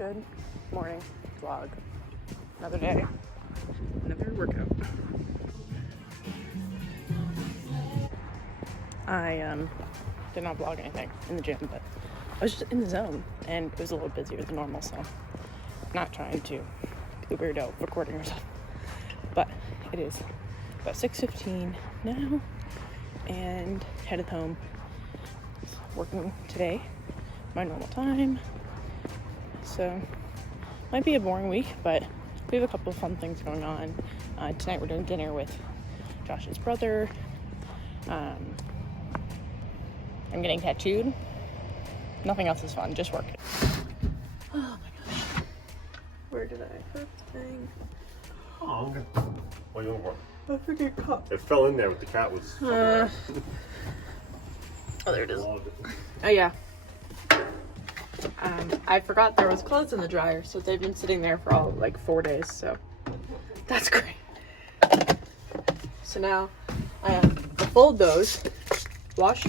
Good morning vlog. Another day, another workout. I did not vlog anything in the gym, but I was just in the zone and it was a little busier than normal, so I'm not trying to be a weirdo recording or something. But it is about 6:15 now and headed home. Working today, my normal time. So might be a boring week, but we have a couple of fun things going on. Tonight we're doing dinner with Josh's brother. I'm getting tattooed. Nothing else is fun, just working. Oh my gosh. Where did I hurt the thing? Oh, okay. What are you looking for? I forget cut. It fell in there with the cat was. Oh, there it is. Oh yeah. I forgot there was clothes in the dryer, so they've been sitting there for all like 4 days, so that's great. So now I have to fold those, wash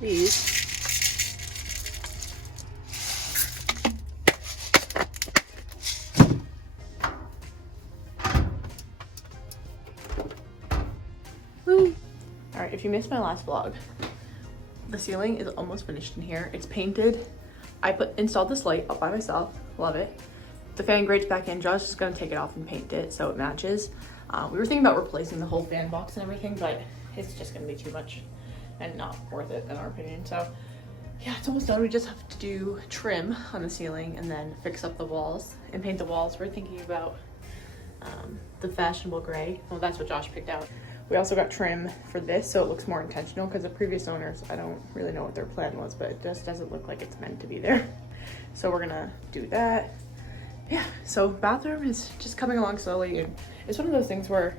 these, woo. Alright, if you missed my last vlog, the ceiling is almost finished in here. It's painted. I installed this light up by myself. Love it. The fan grates back in. Josh is gonna take it off and paint it so it matches. We were thinking about replacing the whole fan box and everything, but it's just gonna be too much and not worth it in our opinion. So yeah, it's almost done. We just have to do trim on the ceiling and then fix up the walls and paint the walls. We're thinking about the fashionable gray. Well, that's what Josh picked out. We also got trim for this so it looks more intentional, because the previous owners, I don't really know what their plan was, but it just doesn't look like it's meant to be there. So we're gonna do that. Yeah, so bathroom is just coming along slowly, and it's one of those things where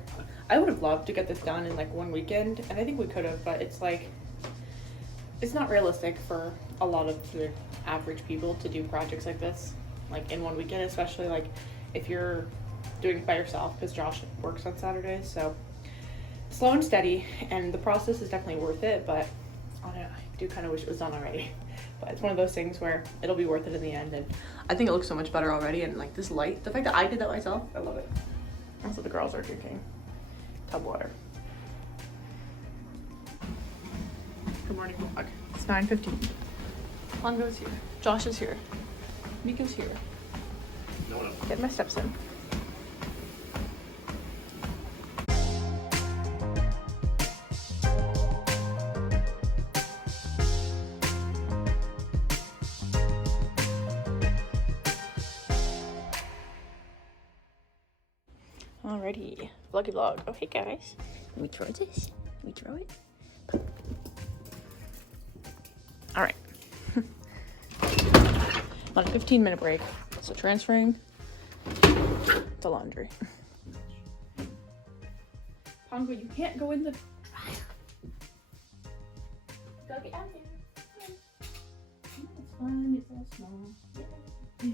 I would have loved to get this done in like one weekend, and I think we could have, but it's like, it's not realistic for a lot of the average people to do projects like this, like in one weekend, especially like if you're doing it by yourself, because Josh works on Saturdays, so slow and steady, and the process is definitely worth it, but I do kind of wish it was done already. But it's one of those things where it'll be worth it in the end, and I think it looks so much better already. And like this light, the fact that I did that myself, I love it. Also, the girls are drinking tub water. Good morning vlog. It's 9:15. Longo's here. Josh is here. Miko's here. No. Get my steps in. Alrighty, vloggy vlog. Oh, hey guys. Can we throw this? Can we throw it? Alright. On a 15-minute break. So transferring to laundry. Pongo, you can't go in the dryer. Gotta get out there. It's fun, it's all small. Yeah.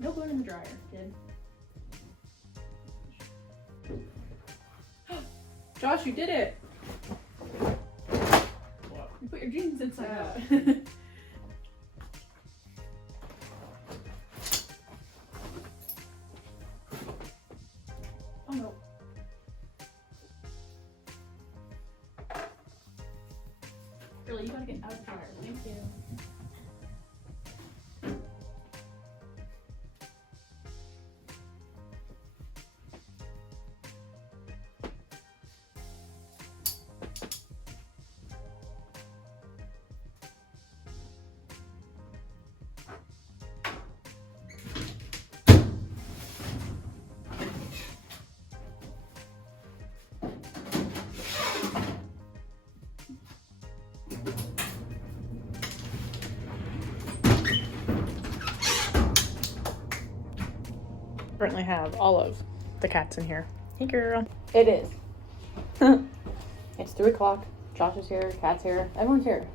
No going in the dryer, kid. Josh, you did it! What? You put your jeans inside out. Oh no. Really, you gotta get out of the dryer. Thank you. Currently have all of the cats in here. Hey girl. It is. It's 3 o'clock. Josh is here, Cat's here, everyone's here.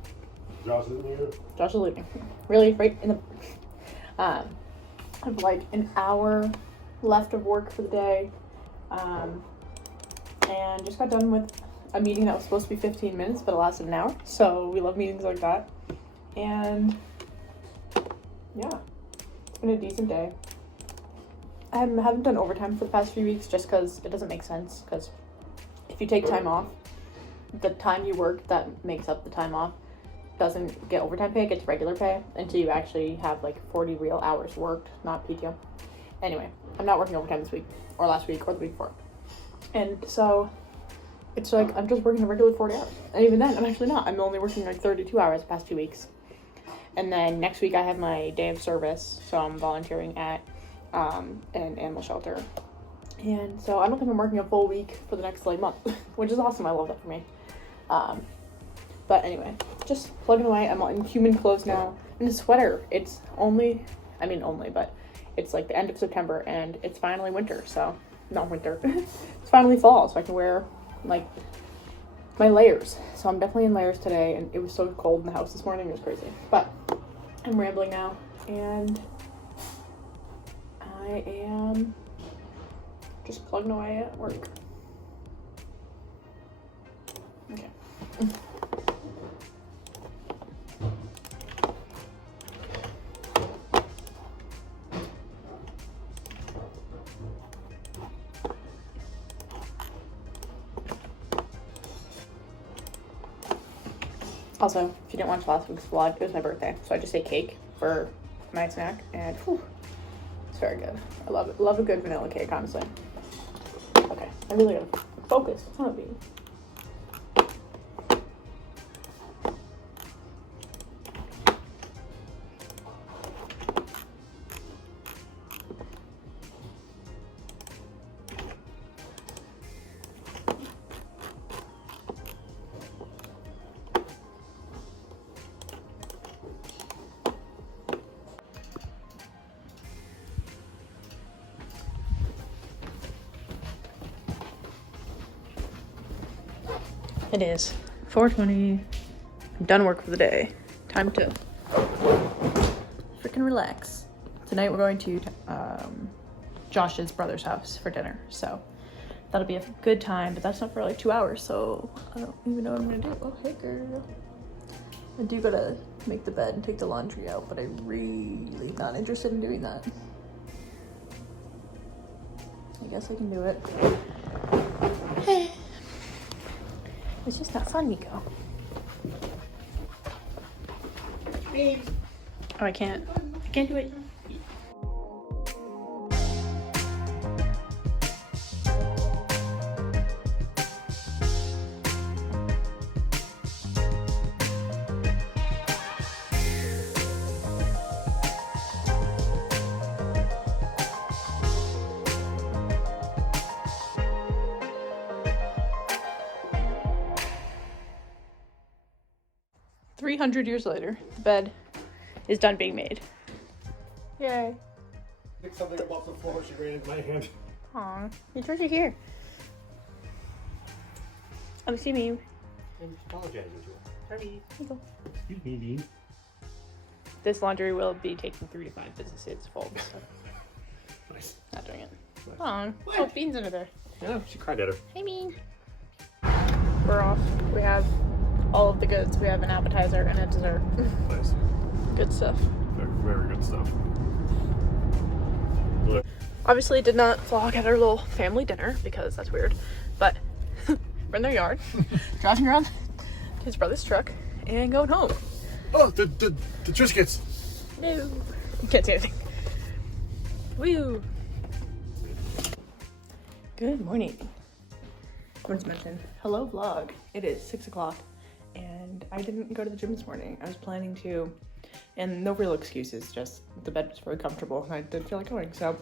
Josh isn't here? Josh is leaving. Really right in the I have like an hour left of work for the day. And just got done with a meeting that was supposed to be 15 minutes, but it lasted an hour. So we love meetings like that. And yeah, been a decent day. I haven't done overtime for the past few weeks just because it doesn't make sense, because if you take time off, the time you work that makes up the time off doesn't get overtime pay, it gets regular pay until you actually have like 40 real hours worked, not PTO. Anyway, I'm not working overtime this week, or last week, or the week before. And so it's like I'm just working a regular 40 hours. And even then, I'm actually not. I'm only working like 32 hours the past 2 weeks. And then next week I have my day of service, so I'm volunteering at an animal shelter. And so I don't think I'm working a full week for the next like month, which is awesome. I love that for me. But anyway, just plugging away. I'm in human clothes now. In a sweater. It's but it's like the end of September and it's finally winter. So, not winter. It's finally fall, so I can wear like my layers. So I'm definitely in layers today, and it was so cold in the house this morning. It was crazy. But I'm rambling now, and I am just plugging away at work. Okay. Also, if you didn't watch last week's vlog, it was my birthday, so I just ate cake for my snack, and whew, it's very good. I love it. Love a good vanilla cake, honestly. Okay, I really gotta focus. It's not being. It is 4:20. I'm done work for the day. Time to freaking relax. Tonight we're going to Josh's brother's house for dinner, so that'll be a good time, but that's not for like 2 hours, so I don't even know what I'm gonna do. Oh, hey girl. I do gotta make the bed and take the laundry out, but I'm really not interested in doing that. I guess I can do it. It's just not fun, Nico. Oh, I can't. I can't do it. 300 years later, the bed is done being made. Yay. I think something about the floor she ran into my hand. Aw, it's right here. Oh, see me. I'm apologizing to her. Sorry. Excuse me, Dean. This laundry will be taking 3 to 5 business days to fold, so Nice. not doing it. Nice. Aw, oh, Bean's under there. Yeah, she cried at her. Hey, Bean. We're off. We have all of the goods. We have an appetizer and a dessert. Nice. Good stuff. Very, very good stuff. Look. Obviously did not vlog at our little family dinner because that's weird, but we're in their yard, driving around to his brother's truck and going home. Oh, the Triscuits. No, you can't see anything. Woo. Good morning. I wanted to mention, hello vlog. It is 6 o'clock and I didn't go to the gym this morning. I was planning to, and no real excuses, just the bed was very comfortable and I didn't feel like going, so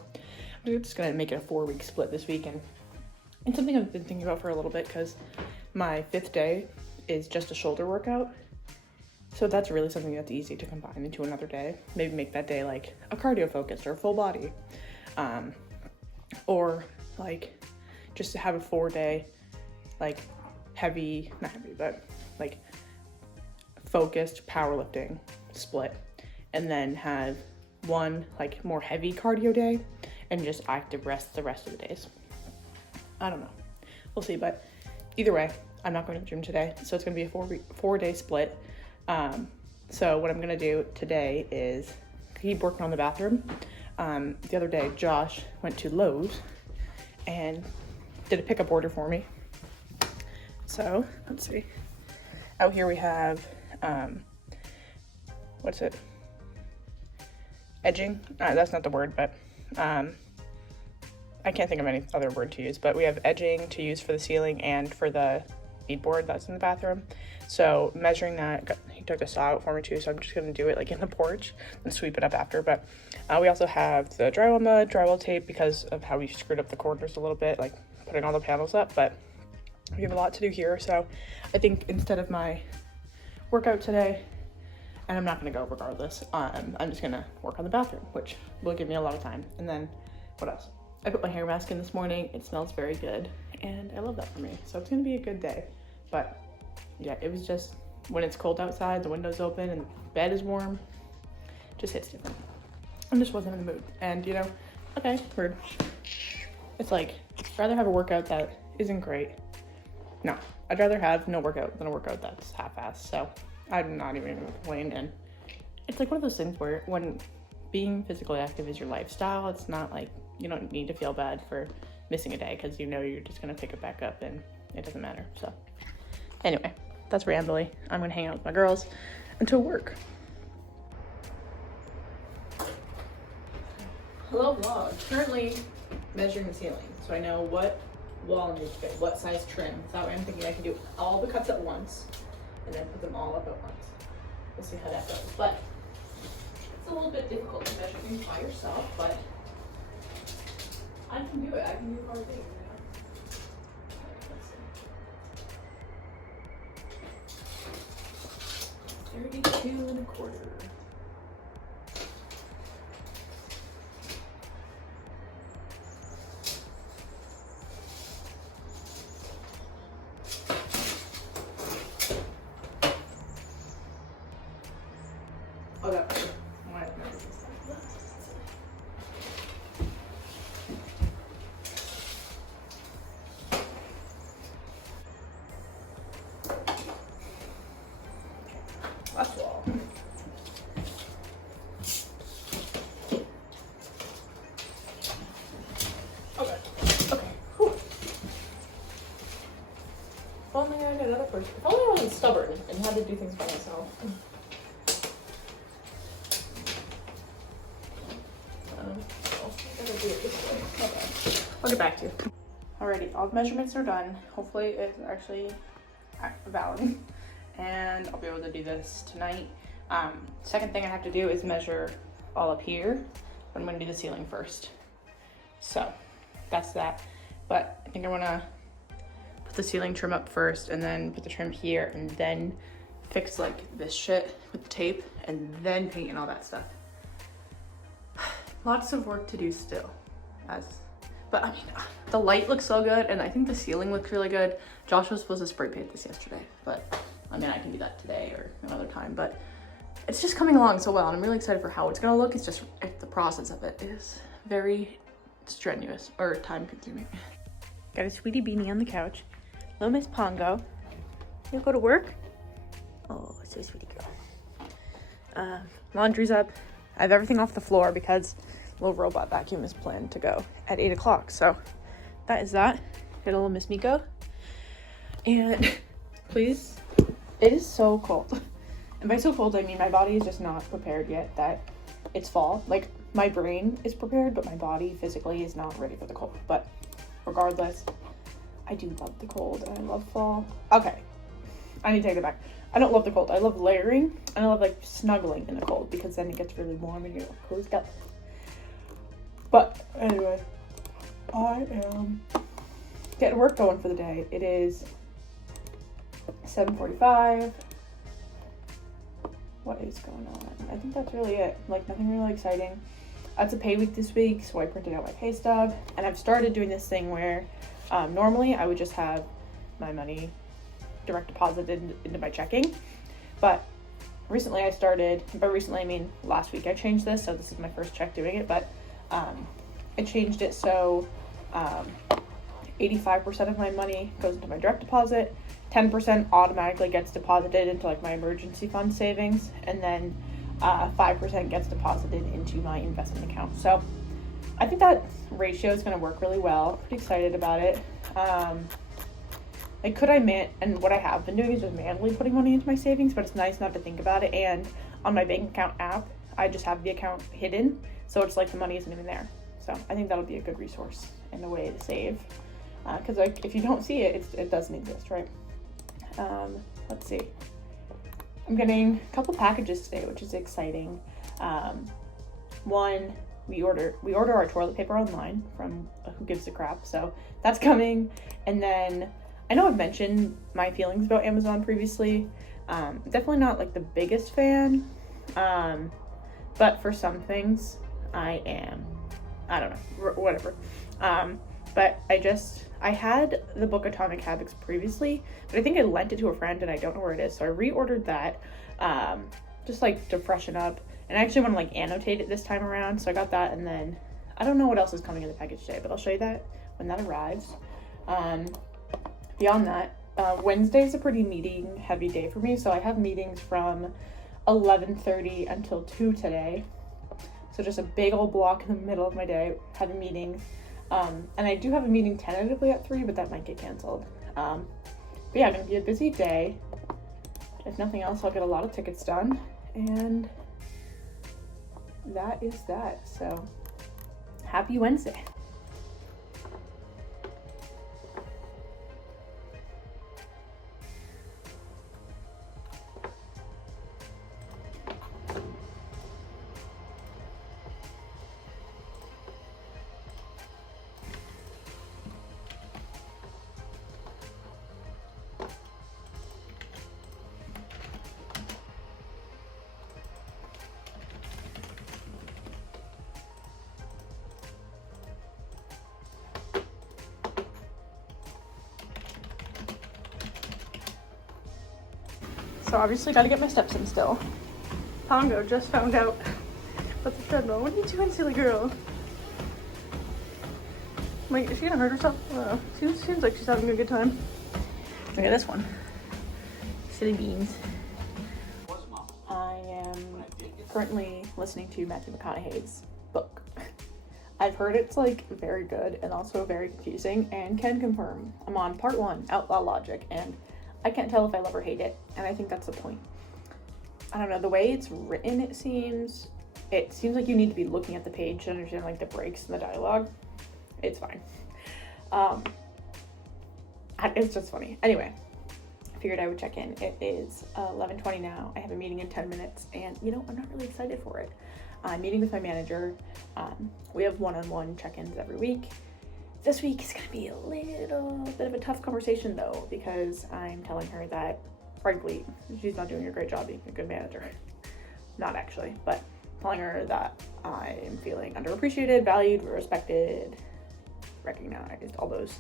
I'm just gonna make it a 4-week split this week, and it's something I've been thinking about for a little bit because my 5th day is just a shoulder workout, so that's really something that's easy to combine into another day. Maybe make that day like a cardio focused or full body, or like just to have a 4-day like heavy, not heavy, but like focused powerlifting split, and then have one like more heavy cardio day and just active rest the rest of the days. I don't know, we'll see, but either way, I'm not going to the gym today, so it's gonna be a 4-day split. So what I'm gonna do today is keep working on the bathroom. The other day, Josh went to Lowe's and did a pickup order for me. So, let's see. Out here we have, what's it? Edging? That's not the word, but I can't think of any other word to use, but we have edging to use for the ceiling and for the beadboard that's in the bathroom. So measuring that, he took a saw out for me too, so I'm just gonna do it like in the porch and sweep it up after. But we also have the drywall mud, drywall tape, because of how we screwed up the corners a little bit, like putting all the panels up, but we have a lot to do here. So I think instead of my workout today, and I'm not gonna go regardless, I'm just gonna work on the bathroom, which will give me a lot of time. And then what else? I put my hair mask in this morning. It smells very good, and I love that for me. So it's gonna be a good day. But yeah, it was just, when it's cold outside, the window's open and the bed is warm, just hits different. I just wasn't in the mood. And you know, okay, rude. It's like, I'd rather have a workout that isn't great. No, I'd rather have no workout than a workout that's half-assed. So I'm not even gonna complain. And it's like one of those things where when being physically active is your lifestyle, it's not like you don't need to feel bad for missing a day, because you know you're just gonna pick it back up and it doesn't matter. So anyway, that's rambly. I'm gonna hang out with my girls until work. Hello vlog. Currently measuring the ceiling, so I know what wall needs to fit, what size trim. So that way I'm thinking I can do all the cuts at once and then put them all up at once. We'll see how that goes. But it's a little bit difficult to measure things by yourself, but I can do it. I can do hard things, you know? Alright, let's see. 32 1/4. Oh, that was my numbers and stuff. Last wall. Okay. Okay. Whew. If only I had another person. If only I wasn't stubborn and had to do things by myself. I'll get back to you. Alrighty, all the measurements are done. Hopefully it's actually valid, and I'll be able to do this tonight. Second thing I have to do is measure all up here. I'm gonna do the ceiling first. So that's that. But I think I wanna put the ceiling trim up first and then put the trim here and then fix like this shit with the tape and then paint and all that stuff. Lots of work to do still. But I mean, the light looks so good, and I think the ceiling looks really good. Josh was supposed to spray paint this yesterday, but I mean, I can do that today or another time, but it's just coming along so well, and I'm really excited for how it's gonna look. It's just, the process of it is very strenuous or time consuming. Got a sweetie beanie on the couch. Little Miss Pongo. You'll go to work? Oh, so sweetie girl. Laundry's up. I have everything off the floor because little robot vacuum is planned to go at 8 o'clock. So that is that. Got a little Miss Miko. And please, it is so cold. And by so cold, I mean my body is just not prepared yet that it's fall. Like, my brain is prepared, but my body physically is not ready for the cold. But regardless, I do love the cold and I love fall. Okay, I need to take it back. I don't love the cold. I love layering and I love like snuggling in the cold because then it gets really warm and you're cozied up. But anyway, I am getting work going for the day. It is 7:45. What is going on? I think that's really it. Like, nothing really exciting. It's a pay week this week, so I printed out my pay stub. And I've started doing this thing where normally I would just have my money direct deposited into my checking. But recently I started, by recently I mean last week I changed this, so this is my first check doing it, but I changed it so 85% of my money goes into my direct deposit, 10% automatically gets deposited into like my emergency fund savings, and then 5% gets deposited into my investment account. So I think that ratio is going to work really well. Pretty excited about it. Like, and what I have been doing is just manually putting money into my savings, but it's nice not to think about it. And on my bank account app, I just have the account hidden, so it's like the money isn't even there. So I think that'll be a good resource and a way to save, because like if you don't see it, it doesn't exist, right? Let's see. I'm getting a couple packages today, which is exciting. One, we order our toilet paper online from Who Gives a Crap, so that's coming. And then I know I've mentioned my feelings about Amazon previously. Definitely not like the biggest fan, but for some things I am. I don't know, whatever. But I had the book Atomic Habits previously, but I think I lent it to a friend and I don't know where it is. So I reordered that, just like to freshen up. And I actually want to like annotate it this time around. So I got that, and then I don't know what else is coming in the package today, but I'll show you that when that arrives. Beyond that, Wednesday is a pretty meeting heavy day for me. So I have meetings from 11:30 until 2 today. So just a big old block in the middle of my day having meetings. And I do have a meeting tentatively at 3, but that might get canceled. But yeah, gonna be a busy day. If nothing else, I'll get a lot of tickets done, and that is that. So happy Wednesday. So obviously gotta get my steps in still. Pongo just found out about the treadmill. What are you doing, silly girl? Wait, is she gonna hurt herself? Seems like she's having a good time. Look at this one. Silly beans. I am currently listening to Matthew McConaughey's book. I've heard it's like very good and also very confusing, and can confirm. I'm on part 1, Outlaw Logic, and I can't tell if I love or hate it, and I think that's the point. I don't know, the way it's written, it seems like you need to be looking at the page to understand like the breaks in the dialogue. It's fine. It's just funny. Anyway, I figured I would check in. It is 11:20 now. I have a meeting in 10 minutes, and you know, I'm not really excited for it. I'm meeting with my manager. We have one-on-one check-ins every week. This week is gonna be a little bit of a tough conversation though, because I'm telling her that, frankly, she's not doing a great job being a good manager. Not actually, but telling her that I'm feeling underappreciated, valued, respected, recognized, all those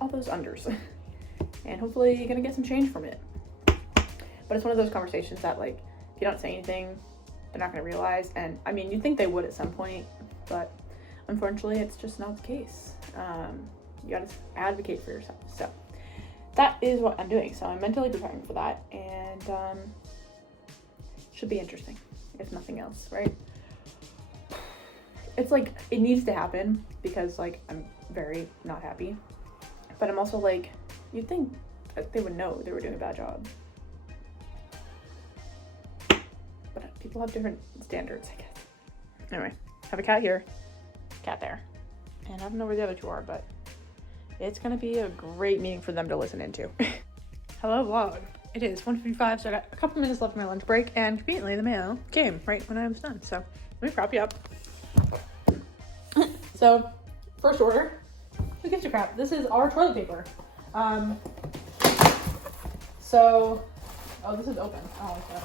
unders. And hopefully you're gonna get some change from it. But it's one of those conversations that, like, if you don't say anything, they're not gonna realize. And I mean, you'd think they would at some point, but unfortunately it's just not the case. You gotta advocate for yourself. So that is what I'm doing. So I'm mentally preparing for that, and should be interesting, if nothing else, right? It's like, it needs to happen because like I'm very not happy, but I'm also like, you'd think that they would know they were doing a bad job. But people have different standards, I guess. Anyway, have a cat here, cat there. And I don't know where the other two are, but it's gonna be a great meeting for them to listen into. Hello, vlog. It is 1:55, so I got a couple minutes left of my lunch break, and conveniently the mail came right when I was done. So let me prop you up. So, first order. Who gives a crap? This is our toilet paper. Oh, this is open. Oh, okay.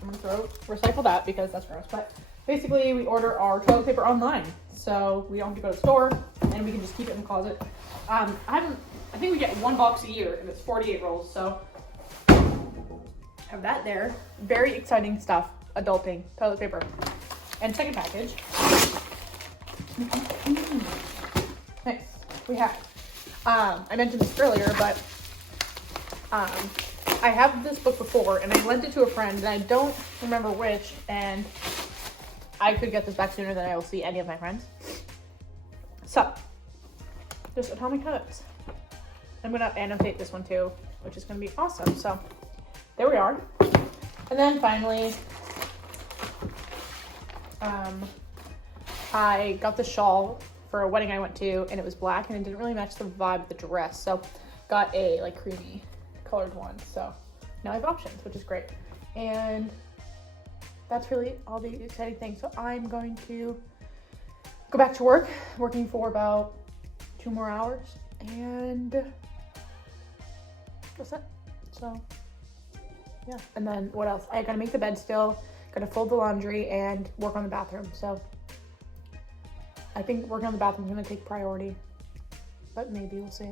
I'm gonna recycle that because that's gross. But basically, we order our toilet paper online, so we don't have to go to the store, and we can just keep it in the closet. I think we get 1 box a year, and it's 48 rolls. So have that there. Very exciting stuff. Adulting toilet paper. And second package. Nice. We have. I mentioned this earlier, but I I have this book before, and I lent it to a friend, and I don't remember which, and I could get this back sooner than I will see any of my friends. So, just Atomic Habits. I'm gonna annotate this one too, which is gonna be awesome. So, there we are. And then finally, I got the shawl for a wedding I went to, and it was black, and it didn't really match the vibe of the dress, so got a like creamy colored one. So now I have options, which is great. And that's really all the exciting things. So I'm going to go back to work, working for about 2 more hours, and that's it. So yeah, and then what else? I gotta make the bed still, gotta fold the laundry, and work on the bathroom. So I think working on the bathroom is gonna take priority, but maybe we'll see.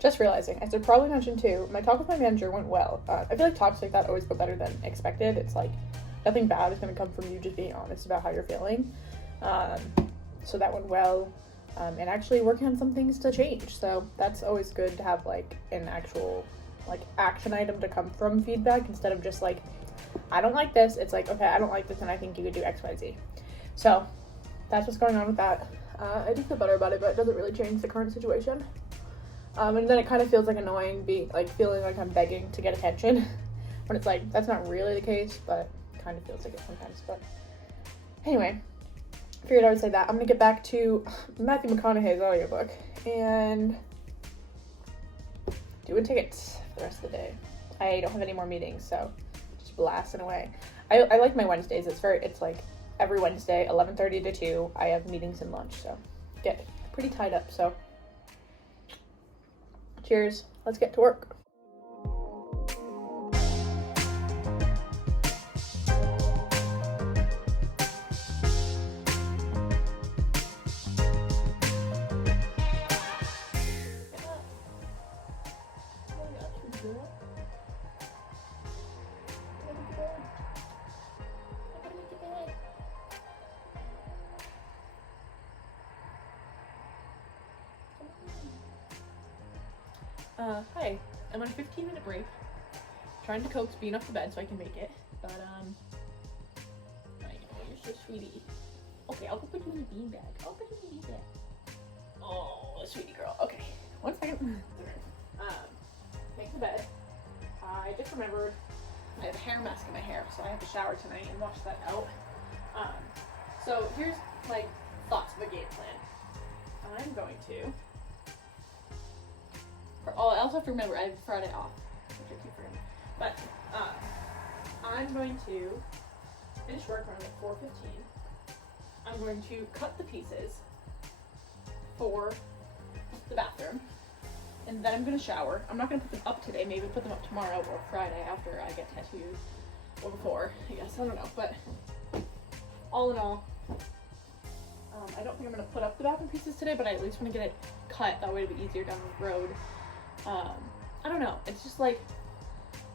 Just realizing, I should probably mention too, my talk with my manager went well. I feel like talks like that always go better than expected. It's like nothing bad is gonna come from you just being honest about how you're feeling. So that went well, and actually working on some things to change. So that's always good to have like an actual like action item to come from feedback instead of just like, I don't like this. It's like, okay, I don't like this and I think you could do X, Y, Z. So that's what's going on with that. I do feel better about it, but it doesn't really change the current situation. And then it kind of feels like annoying feeling like I'm begging to get attention when it's like, that's not really the case, but it kind of feels like it sometimes. But anyway, figured I would say that. I'm gonna get back to Matthew McConaughey's audiobook and doing tickets for the rest of the day. I don't have any more meetings, so just blasting away. I like my Wednesdays. It's like every Wednesday, 11:30 to 2, I have meetings and lunch, so get pretty tied up. So cheers, let's get to work. Hi, I'm on a 15-minute break, trying to coax Bean off the bed so I can make it, but, I know, you're so sweetie. Okay, I'll go put you in the bean bag. I'll put you in the bean bag. Oh, sweetie girl. Okay, 1 second. Make the bed. I just remembered I have a hair mask in my hair, so I have to shower tonight and wash that out. So here's, like, thoughts of a game plan. I'm going to... I also have to remember I have Friday off, which I keep forgetting. But I'm going to finish work around like 4:15. I'm going to cut the pieces for the bathroom, and then I'm going to shower. I'm not going to put them up today. Maybe put them up tomorrow or Friday after I get tattooed, or before. I guess I don't know. But all in all, I don't think I'm going to put up the bathroom pieces today, but I at least want to get it cut. That way it'll be easier down the road. I don't know, it's just like,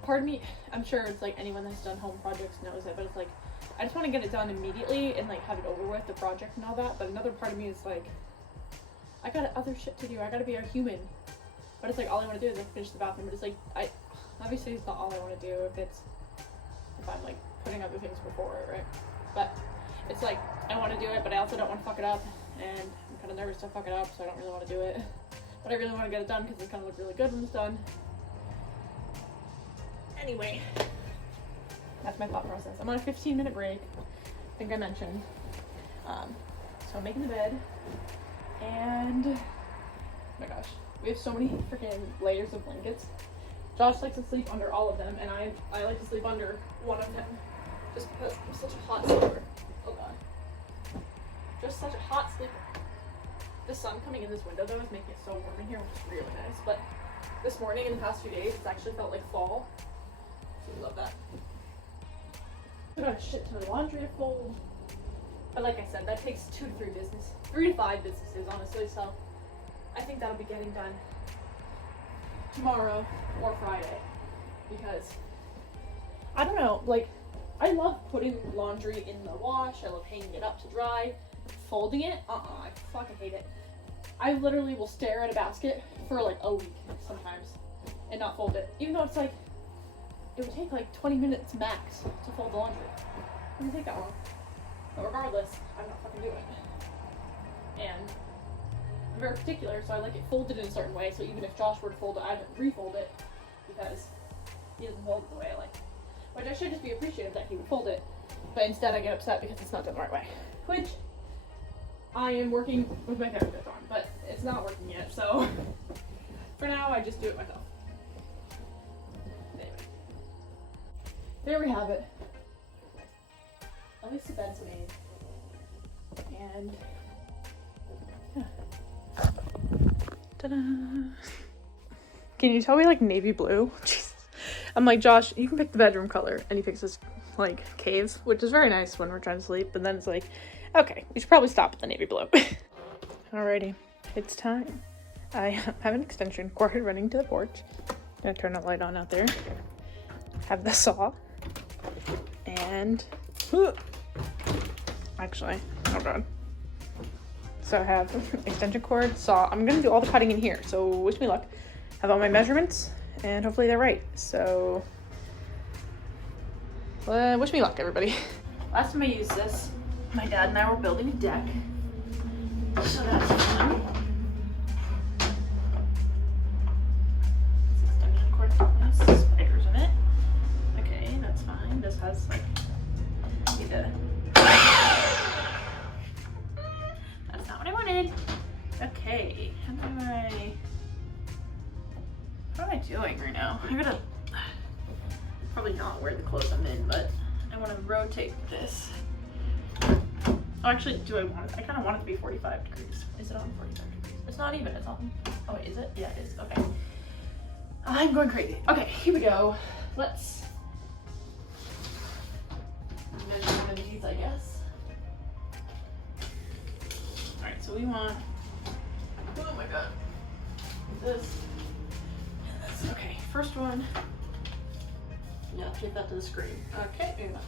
part of me, I'm sure it's like anyone that's done home projects knows it, but it's like, I just want to get it done immediately and like have it over with, the project and all that, but another part of me is like, I got other shit to do, I gotta be a human, but it's like, all I want to do is like finish the bathroom, but it's like, obviously it's not all I want to do if I'm like putting other things before it, right? But it's like, I want to do it, but I also don't want to fuck it up, and I'm kind of nervous to fuck it up, so I don't really want to do it. But I really want to get it done because it's going to look really good when it's done. Anyway, that's my thought process. I'm on a 15-minute break, I think I mentioned. So I'm making the bed, and oh my gosh, we have so many freaking layers of blankets. Josh likes to sleep under all of them, and I like to sleep under one of them, just because I'm such a hot sleeper. Oh god. Just such a hot sleeper. The sun coming in this window though is making it so warm in here, which is really nice. But this morning in the past few days, it's actually felt like fall. So we love that. I got a shit ton of laundry to fold. But like I said, that takes 3 to 5 businesses, honestly. So I think that'll be getting done tomorrow or Friday. Because I don't know, like I love putting laundry in the wash. I love hanging it up to dry. Folding it, I fucking hate it. I literally will stare at a basket for like a week sometimes and not fold it, even though it's like it would take like 20 minutes max to fold the laundry. It doesn't take that long. But regardless, I'm not fucking doing it. And I'm very particular, so I like it folded in a certain way, so even if Josh were to fold it, I would refold it because he doesn't fold it the way I like. Which I should just be appreciative that he would fold it, but instead I get upset because it's not done the right way. Which I am working with my therapist on, but it's not working yet, so for now I just do it myself. Anyway. There we have it. At least the bed's made. And yeah. Ta-da! Can you tell we like navy blue? Jesus. I'm like, Josh, you can pick the bedroom color, and he picks this like cave, which is very nice when we're trying to sleep, but then it's like, okay, we should probably stop at the navy blue. Alrighty, it's time. I have an extension cord running to the porch. Gonna turn the light on out there. Have the saw. And actually, hold on. So I have extension cord, saw. I'm gonna do all the cutting in here, so wish me luck. Have all my measurements, and hopefully they're right. So wish me luck, everybody. Last time I used this, my dad and I were building a deck. So that's fun. This extension cord has spiders in it. Okay, that's fine. This has like that's not what I wanted. Okay, what am I doing right now? I gotta probably not wear the clothes I'm in, but I want to rotate this. Oh, actually, do I want it? I kind of want it to be 45 degrees. Is it on 45 degrees? It's not even. It's on. Oh, wait, is it? Yeah, it is. Okay. I'm going crazy. Okay, here we go. Let's measure one of these, I guess. All right, so we want. Oh my god. This. And this. Okay, first one. Yeah, take that to the screen. Okay, yeah.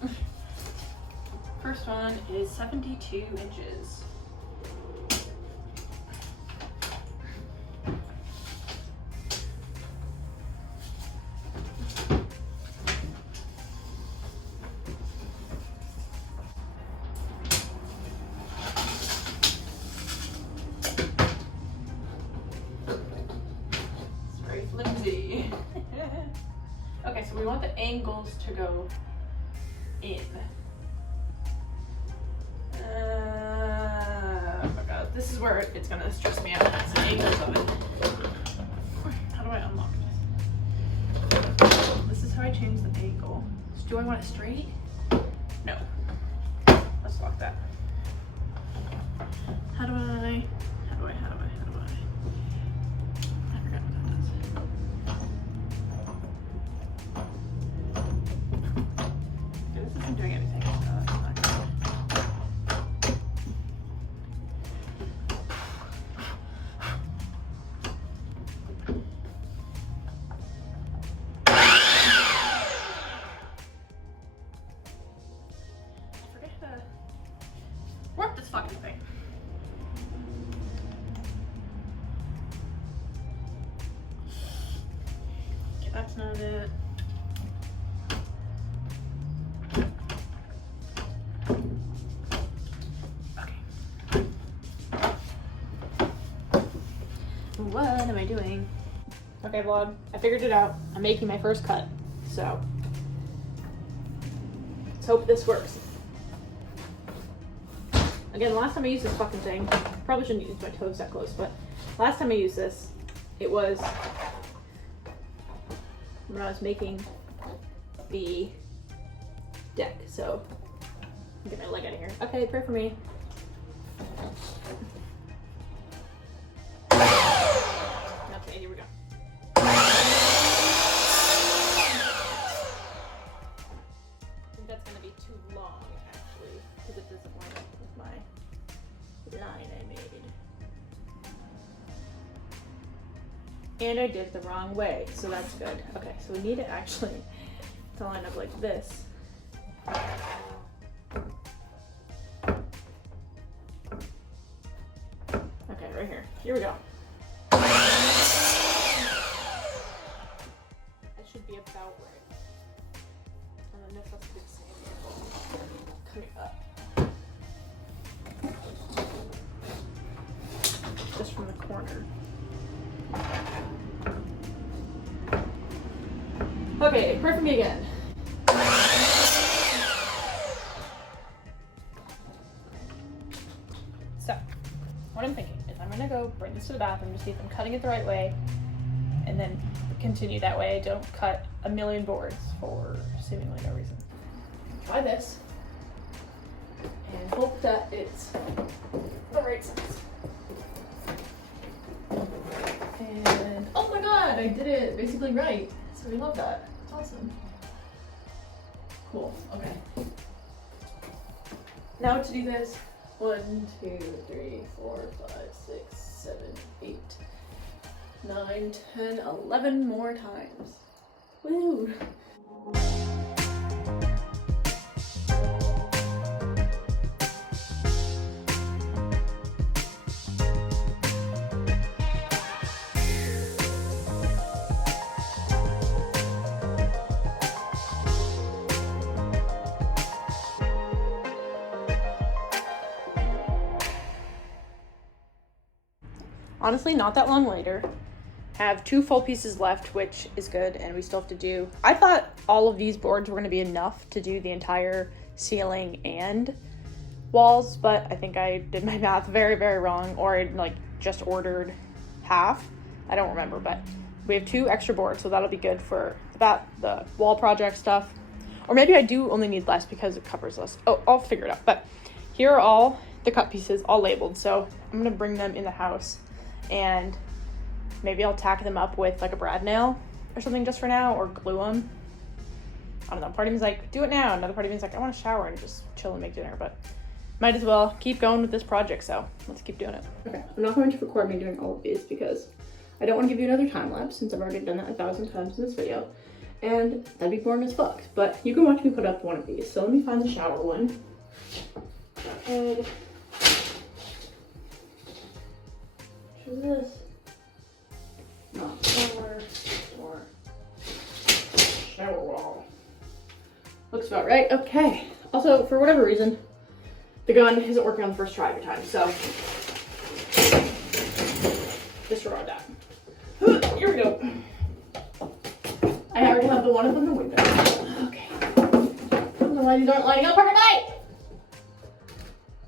First one is 72 inches. It's very flimsy. Okay, so we want the angles to go in. Oh my god, this is where it's gonna stress me out. It's the angles of it. How do I unlock this? This is how I change the angle. Do I want it straight? No. Let's lock that. How do I? I forgot what that does. Okay, this isn't doing anything. So that's not good. Work this fucking thing. Okay, that's not it. Okay. What am I doing? Okay, vlog. I figured it out. I'm making my first cut. So let's hope this works. Again, last time I used this fucking thing, probably shouldn't use my toes that close, but last time I used this, it was when I was making the deck. So, I'll get my leg out of here. Okay, pray for me. Okay, here we go. I think that's gonna be too long, actually, because it doesn't line up with my line I made. And I did it the wrong way, so that's good. Okay, so we need it actually to line up like this. Okay, right here. Here we go. That should be about right. corner. Okay, pray for me again. So, what I'm thinking is I'm gonna go bring this to the bathroom to see if I'm cutting it the right way, and then continue that way. I don't cut a million boards for seemingly no reason. Try this, and hope that it's the right size. And oh my god, I did it basically right. So we love that. It's awesome. Cool. Okay. Now to do this 1, 2, 3, 4, 5, 6, 7, 8, 9, 10, 11 more times. Woo! Honestly, not that long later, have 2 full pieces left, which is good, and we still have to do, I thought all of these boards were going to be enough to do the entire ceiling and walls, but I think I did my math very, very wrong, or I like just ordered half. I don't remember, but we have 2 extra boards, so that'll be good for the wall project stuff. Or maybe I do only need less because it covers less. Oh, I'll figure it out. But here are all the cut pieces, all labeled, so I'm going to bring them in the house. And maybe I'll tack them up with like a brad nail or something just for now, or glue them. I don't know. Part of me's like, do it now. Another part of me's like, I want to shower and just chill and make dinner. But might as well keep going with this project, so let's keep doing it. Okay, I'm not going to record me doing all of these because I don't want to give you another time lapse since I've already done that 1,000 times in this video. And that'd be boring as fuck. But you can watch me put up one of these. So let me find the shower one. And this, not shower, or shower wall. Looks about right. Okay. Also, for whatever reason, the gun isn't working on the first try every time, so disregard that. Here we go. I already have the one up in the window. Okay. I don't know why these aren't lining up overnight.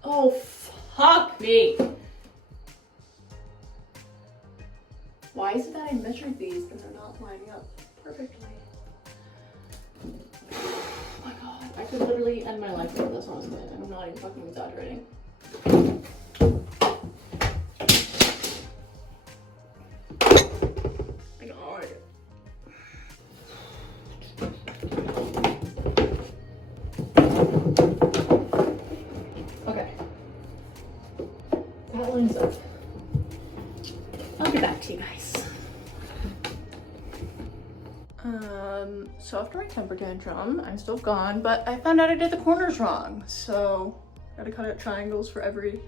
Oh, fuck me. Why is it that I measured these and they're not lining up perfectly? Oh my god, I could literally end my life with this, honestly. I'm not even fucking exaggerating. My god. Okay. That lines up. I'll get back to you guys. So after my temper tantrum, I'm still gone, but I found out I did the corners wrong. So gotta cut out triangles for every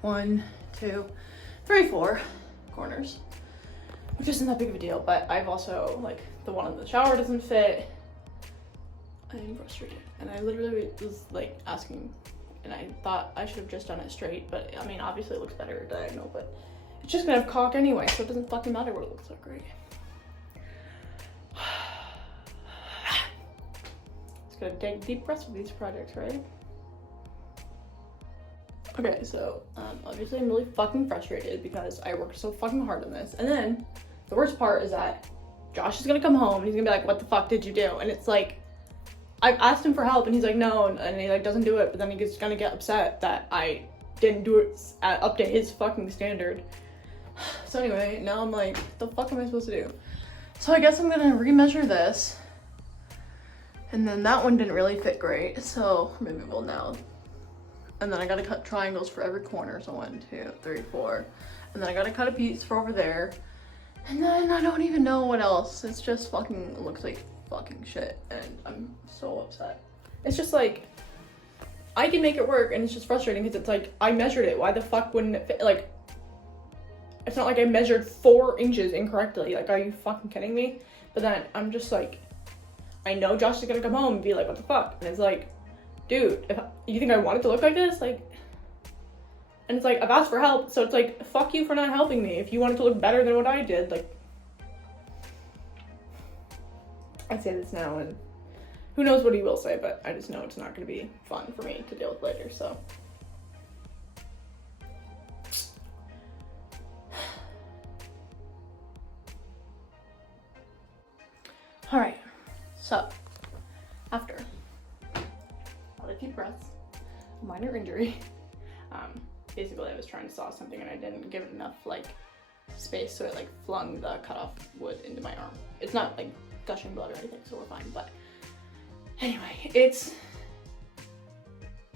1, 2, 3, 4 corners, which isn't that big of a deal. But I've also, like, the one in the shower doesn't fit. I'm frustrated, and I literally was like asking, and I thought I should have just done it straight, but I mean, obviously it looks better diagonal, but it's just gonna have caulk anyway, so it doesn't fucking matter what it looks like, right? Just gotta take deep breaths with these projects, right? Okay, so obviously I'm really fucking frustrated because I worked so fucking hard on this, and then the worst part is that Josh is gonna come home and he's gonna be like, what the fuck did you do? And it's like, I've asked him for help and he's like, no, and he like doesn't do it, but then he's gonna get upset that I didn't do it up to his fucking standard. So anyway, now I'm like, what the fuck am I supposed to do? So I guess I'm gonna remeasure this, and then that one didn't really fit great, so maybe we'll now. And then I gotta cut triangles for every corner, so 1, 2, 3, 4, and then I gotta cut a piece for over there, and then I don't even know what else. It's just fucking, it looks like fucking shit, and I'm so upset. It's just like, I can make it work, and it's just frustrating because it's like, I measured it, why the fuck wouldn't it fit? Like, it's not like I measured 4 inches incorrectly. Like, are you fucking kidding me? But then I'm just like, I know Josh is gonna come home and be like, what the fuck? And it's like, dude, if you think I want it to look like this? Like, And it's like, I've asked for help, so it's like, fuck you for not helping me. If you want it to look better than what I did, like, I say this now, and who knows what he will say, but I just know it's not going to be fun for me to deal with later, so. All right, so after a lot of deep breaths, minor injury, basically I was trying to saw something and I didn't give it enough like space, so it like flung the cut off wood into my arm. It's not like gushing blood or anything, so we're fine, but anyway, it's